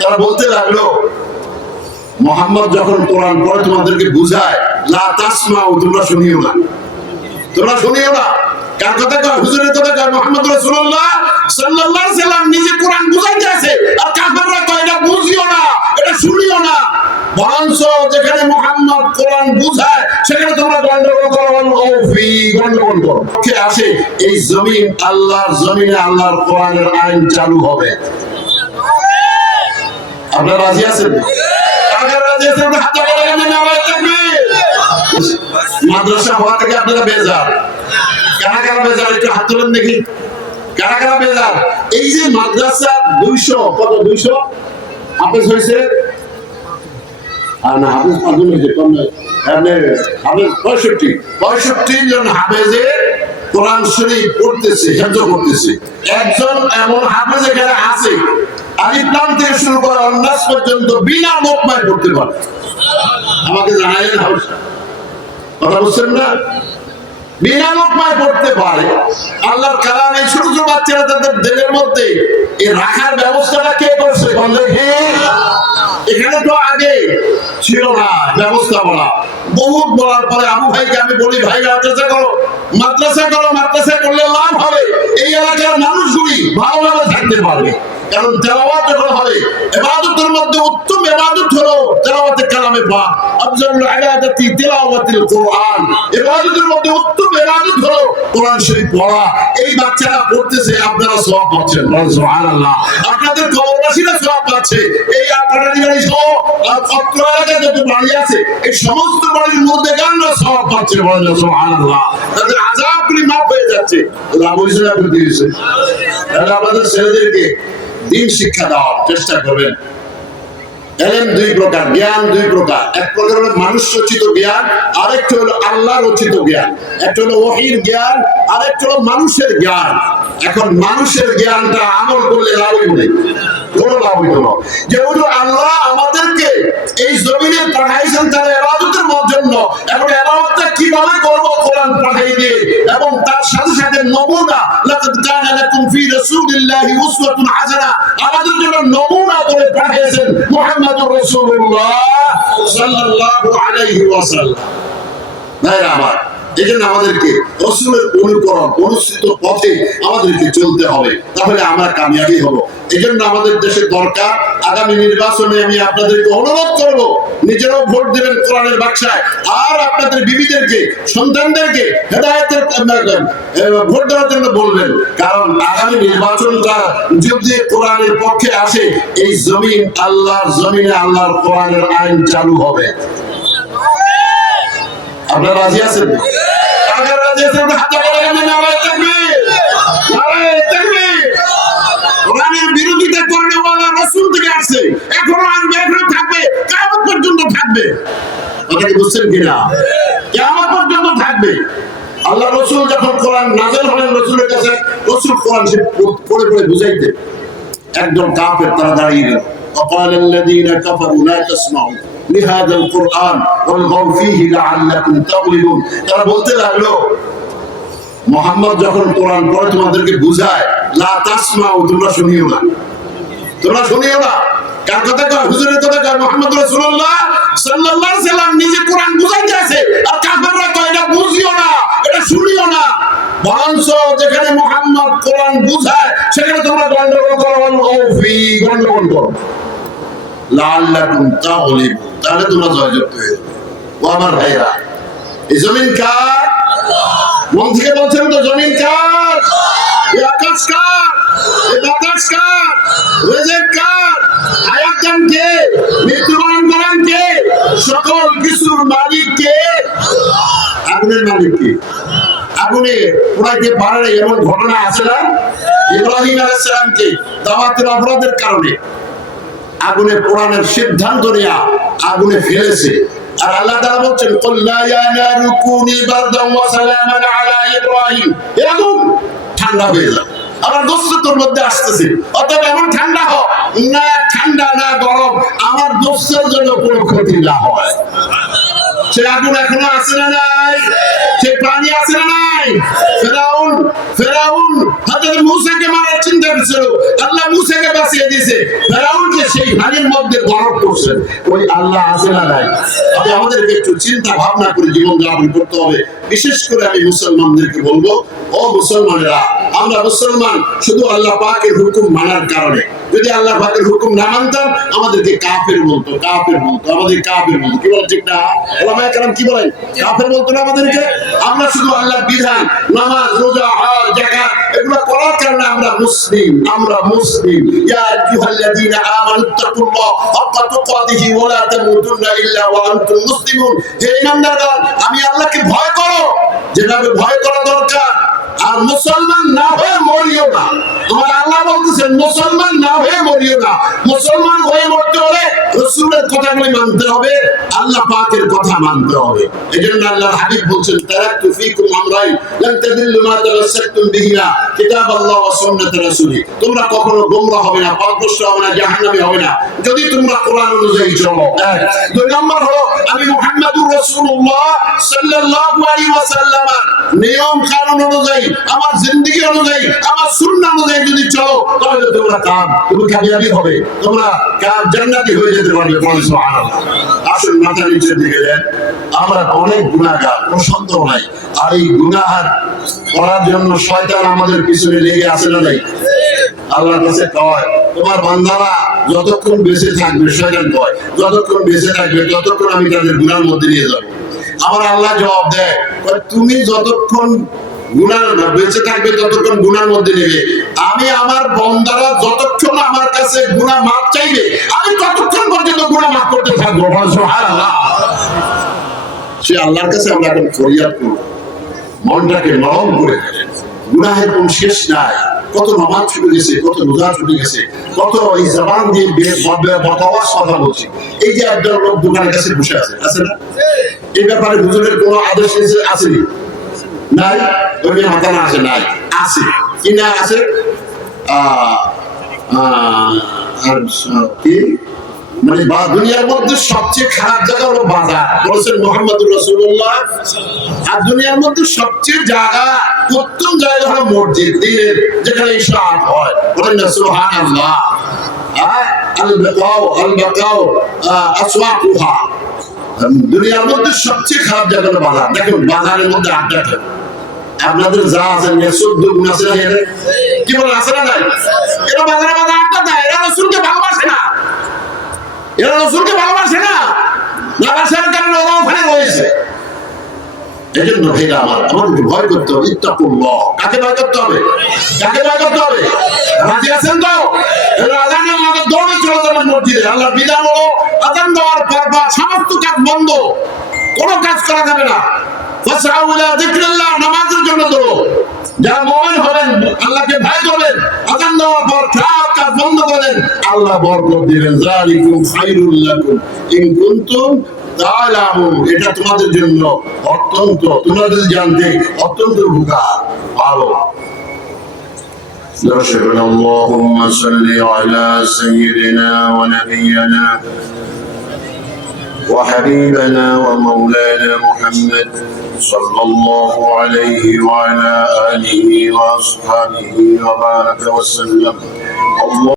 তারা বলতে লাগলো মুহাম্মদ যখন কোরআন পড়ে তোমাদেরকে বুঝায় লা তাসমাউ, তোমরা শুনিও না, তোমরা শুনিও না। কার কথা কয়? হুজুরের কথা কয়। মুহাম্মদ রাসূলুল্লাহ সাল্লাল্লাহু আলাইহি সাল্লাম নিজে কোরআন বুঝাইতে আছে, আর কাফেররা কয় এটা বুঝিও না, এটা শুনিও না। বরঞ্চ যেখানে মুহাম্মদ কোরআন বুঝায় সেখানে তোমরা গন্ডগোল করো, গন্ডগোল করো। কে আসে এই জমিন আল্লাহর জমিনে আল্লাহর কোরআনের আইন চালু হবে। আপনারা রাজি আছেন? মাদ্রাসা হওয়া থেকে আপনারা বেজার? কারা কারা বেজার একটু হাত তুলেন দেখি। কারা কারা বেজার? এই যে মাদ্রাসা 200 কত 200 হাফেজ হয়েছে, আর না হাফেজ পাঁচজন হয়েছে, কম নয়, হাফেজ 65 জন হাফেজে কোরআন শরীফ পড়তেছে, হেফজ করতেছে। একজন এমন হাফেজ এখানে আছে আলিফ লাম থেকে শুরু করে নাস পর্যন্ত বিনা লোকমায় পড়তে পারে। আমাকে জানাইলেন হাউস, কথা বুঝছেন না? বিনা লোকমায় পড়তে পারে। আল্লাহর কালাম এই ছোট ছোট বাচ্চারা তাদের দিলের মধ্যে এই রাখার ব্যবস্থাটা কে করছে? এখানে তো আগে ছিল না ব্যবস্থা বলা। বহুত বলার পরে আবু ভাইকে আমি বলি, ভাই মাদ্রাসা করো, মাদ্রাসা করো, মাদ্রাসা করলে লাভ হবে। এই এলাকার মানুষগুলি ভালোভাবে থাকতে পারবে। কারণ তেলাওয়াত যখন হবে, ইবাদতের মধ্যে উত্তম ইবাদত হলো তেলাওয়াতে কালামে পাক। আফজালুল ইবাদাতি তিলাওয়াতুল কোরআন। ইবাদতের মধ্যে উত্তম ইবাদত হলো কোরআন শরীফ পড়া। এই বাচ্চারা পড়তেছে, আপনারা সওয়াব পাচ্ছেন, সুবহানাল্লাহ। আপনাদের কবরবাসীরা সওয়াব পাচ্ছে। এই আপনারা নিগারি সহ অত্র এলাকায় যত বাড়ি আছে এই সমস্ত বাড়ির মধ্যে গানরা সওয়াব পাচ্ছে, সুবহানাল্লাহ। তাদের আযাবগুলি মাফ হয়ে যাচ্ছে। আল্লাহ বলেছেন আপনি দিয়েছে। তাহলে আমাদের ছেলেদেরকে দিন শিক্ষা দেওয়ার চেষ্টা করবেন। এলেম দুই প্রকার, জ্ঞান দুই প্রকার। এক প্রকার হলো মানুষ রচিত জ্ঞান, আরেকটা হলো আল্লাহ রচিত জ্ঞান। একটা হলো ওহীর জ্ঞান, আরেকটা হলো মানুষের জ্ঞান। এখন মানুষের জ্ঞানটা আমল করলে লাভ হবে, কোনো লাভ হইতো না। যেহেতু আল্লাহ আমাদেরকে এই জমিনে পাঠাইছেন তার ইবাদতের জন্য, এখন ইবাদতটা কিভাবে করব কোরআন পাঠিয়ে দিয়ে, এবং তার সাথে সাথে নমুনা, লাকাদ কানা লাকুম ফি রাসূলিল্লাহি উসওয়াতুন হাসানা, আমাদের জন্য নমুনা করে পাঠিয়েছেন মুহাম্মদুর রাসূলুল্লাহ সাল্লাল্লাহু আলাইহি ওয়াসাল্লাম। ভাইরা আমার, এজন্য আমাদেরকে রাসূলের অনুকরণ, অনুসৃত পথে আমাদেরকে চলতে হবে, তাহলে আমরা কামিয়াবি হব। এজন্য আমাদের দেশে দরকার, আগামী নির্বাচনে আমি আপনাদেরকে অনুরোধ করব, নিজেরাও ভোট দেবেন কোরআনের বাক্সায়, আর আপনাদের বিবিদেরকে, সন্তানদেরকে হেদায়েতের ভোট দেওয়ার জন্য বলবেন। কারণ আগামী নির্বাচনটা যদি কোরআনের পক্ষে আসে, এই জমিন আল্লাহর জমিনে আল্লাহর কোরআনের আইন চালু হবে। আপনারা রাজি আছেন? কারা রাজি আছেন? হাত তুলে নারায়ে তাকবীর, নারায়ে তাকবীর। কোরআনের বিরোধিতা করলে ওয়ালা রাসূল থেকে আসছে, এখনো আসবে, এখনো থাকবে, কিয়ামত পর্যন্ত থাকবে। কথা কি বুঝছেন কিনা? কিয়ামত পর্যন্ত থাকবে। আল্লাহ রাসূল যখন কোরআন নাযিল হলেন রাসূলের কাছে, রাসূল কোরআন পড়ে পড়ে বুঝাইতে, একদম কাফের তারা দাঁড়িয়ে গেল। وقال الذين كفروا لا تسمعوا لهذا القرآن والغوا فيه لعلكم تغلبون। তারা বলতে লাগলো মুহাম্মদ যখন কোরআন পড়ে তোমাদেরকে বুঝায় লা তাসমাউ, তোমরা শুনিও না, তোমরা শুনিও না। কার কথা কয়? হুজুরের কথা কয়। মুহাম্মদ রাসূলুল্লাহ সাল্লাল্লাহু আলাইহি সাল্লাম নিজে কোরআন বুঝাইতে আছে, আর কাফেররা কয় এটা বুঝিও না, এটা শুনিও না। বরঞ্চ যেখানে মুহাম্মদ কোরআন বুঝায় সেখানে তোমরা গন্ডগোল করো, গন্ডগোল করো। লাআল্লাকুম তাগলিবুন, তাহলে তোমরা জয়যুক্ত হয়ে যাবে। ও আমার ভাইরা, এই জমিন কার? মন থেকে বলছেন তো, জমিন কার? এই আকাশ কার? এই বাতাস কার? রিজিক কার? হায়াত দান কে? মৃত্যুবরণ করান কে? সকল কিছুর মালিক কে? আগুনের মালিক কে? আগুনে পোড়াইতে পারে এমন ঘটনা আছে না? ইব্রাহিম আলাইহিস সালামকে দাওয়াতের অপরাধের কারণে আগুনে পোড়ানোর সিদ্ধান্ত নেয়া আগুনে ফেলেছে। আর আল্লাহ তাআলা বলছেন কুল্লা ইয়া নারু কুনি বারদান ওয়া সালামান আলা ইব্রাহিম, এরকম ঠান্ডা হয়ে যাবে। আমার দোস্ত তোর মধ্যে আসতেছে, অতএব এমন ঠান্ডা হোক না, ঠান্ডা না গরম, আমার দোস্তের জন্য কোনো ক্ষতি না হয়। সে আগুন এখনো আছে না নাই? সে পানি আছে না নাই? ফেরাউন হযরত মূসাকে মারার চিন্তা গেছিল, আল্লাহ মুসাকে বাঁচিয়ে দিয়েছে, ফেরাউনকে সেই পানির মধ্যে গরক করছেন। ওই আল্লাহ আছে না নাই? তবে আমাদেরকে একটু চিন্তা ভাবনা করে জীবন যাপন করতে হবে। বিশেষ করে আমি মুসলমানদেরকে বলবো, ও মুসলমানেরা, আমরা মুসলমান শুধু আল্লাহ পাকের হুকুম মানার কারণে। যদি আল্লাহ পাকের হুকুম না মানতাম আমাদেরকে কাফের বলতো, আমাদের কাফের বলতো। কি বলে ঠিক না? ওলামায়ে কেরাম কি বলেন? কাফের বলতো না আমাদেরকে। আমরা শুধু আল্লাহর বিধান, নামাজ, রোজা, হজ, যাকাত এগুলো করার কারণে আমরা মুসলিম। ইয়া আইয়ুহাল্লাযীনা আমানু তাকুল্লাহ হাক্কা তুকাতিহি ওয়া লা তামুতুন্না ইল্লা ওয়া আনতুম মুসলিমুন। হে ঈমানদারগণ, আমি আল্লাহকে ভয় করো যেভাবে ভয় করা দরকার, আর মুসলমান না হয়ে মরিও না। আমার আল্লাহ বলতেছেন মুসলমান না হয়ে মরিও না। মুসলমান হয়ে মরতে হলে রাসূলের কথাগুলো মানতে হবে, আল্লাহ পাকের কথা মানতে হবে। এজন্য আল্লাহর হাবিব বলছেন, তারাকতু ফীকুম আমরাইন লান তাদিল্লু মা তামাসসাকতুম বিহিমা কিতাবাল্লাহ ওয়া সুন্নাত রাসূলি। তোমরা কখনো গোমরাহ হবে না, পথভ্রষ্ট হবে না, জাহান্নামী হবে না যদি তোমরা কোরআন অনুযায়ী চলো। দুই নম্বর হলো, আমি মুহাম্মাদুর রাসূলুল্লাহ সাল্লাল্লাহু আলাইহি ওয়াসাল্লামের নিয়ম কানুন অনুযায়ী, আমার জিন্দেগি অনুযায়ী, আমার সুন্নাহ অনুযায়ী যদি চলো, তাহলে তোমরা কামিয়াবি হবে, তোমরা জান্নাতি হয়ে যেতে পারবে। সুবহানাল্লাহ। আসুন মাথা নিচের দিকে দেন। আমরা অনেক গুনাহগার, কোনো সন্দেহ নাই। আর এই গুনাহ করার জন্য শয়তান আমাদের পিছনে লেগে আছে না নাই? আল্লাহর কাছে কয়, তোমার বান্দারা যতক্ষণ বেঁচে থাকবে, শয়তান কয় যতক্ষণ বেঁচে থাকবে ততক্ষণ আমি তাদের গুনাহের মধ্যে নিয়ে যাব। আমার আল্লাহ জবাব দেয়, তুমি যতক্ষণ গুনাহ বেঁচে থাকবে ততক্ষণ গুনার মধ্যে নেবে। আমি আমার বান্দারা যতক্ষণ আমার কাছে গুনাহ মাফ চাইবে, আমি ততক্ষণ পর্যন্ত গুনাহ মাফ করতে থাকবো। সুবহানাল্লাহ। সে আল্লাহর কাছে আমরা এখন ফরিয়াদ করব, মনটাকে নরম করে। গুনাহের কোন শেষ নাই। কত নামাজ ছুটে গেছে, কত রোজা ছুটে গেছে, কত এই জবান দিয়ে বকওয়াস কথা বলছি। এই যে একজন লোক দোকানের কাছে বসে আছে, আছে না? এই ব্যাপারে হুজুরের কোনো আদেশ আসেনি? নাই? ওই মাথা না আসে? নাই, আছে। কি না আছে? কি মানে দুনিয়ার মধ্যে সবচেয়ে খারাপ জায়গা হলো বাজার, বলেছেন মুহাম্মদুর রাসূলুল্লাহ। আর দুনিয়ার মধ্যে সবচেয়ে জায়গা, উত্তম জায়গা হলো মসজিদ, দিনের যেখানে ইশরাত হয়। বলেন না সুবহানাল্লাহ। আল-বাকাউ আসওয়াকুহা। দুনিয়ার মধ্যে সবচেয়ে খারাপ জায়গা হলো বাজার। দেখুন, বাজারের মধ্যে আড্ডা থাকে। আপনাদের যা আছে, নেসুদ্দ গুণ আছে না? কি বলেন, আছে না নাই? এরা বাজারে আড্ডা দেয়, এরা রাসূলকে ভালোবাসে না। এরা রাসূলকে ভালোবাসে না, ভালোবাসার কারণে ওরা ওখানে রয়েছে। এজন্য ভাইরা আমার, আমাদেরকে ভয় করতে হবে। ইত্তাকুল্লাহ। কাকে ভয় করতে হবে? কাকে ভয় করতে হবে? রাজি আছেন তো? আযানের মধ্যে দৌড়ে চলে যাবেন মসজিদে। আল্লাহর বিধান হলো আযান দেওয়ার পর সমস্ত কাজ বন্ধ, কোনো কাজ করা যাবে না। ফাসআউ ইলা যিকরিল্লাহ, নামাজের জন্য দৌড়। যারা মুমিন হবেন, আল্লাহকে ভয় করবেন, আযান দেওয়ার পর সব কাজ বন্ধ করেন, আল্লাহ বরকত দিবেন। যালিকুম খায়রুল লাকুম ইন কুনতুম তা'লামুন। এটা তোমাদের জন্য অত্যন্ত, তোমরা যদি জানতে, অত্যন্ত উপকার ভালো। আল্লাহুম্মা সাল্লি আলা সাইয়্যিদিনা ওয়া নাবিয়্যিনা وحبيبنا ومولانا محمد صلى الله عليه وعلى آله وأصحابه وبارك وسلم.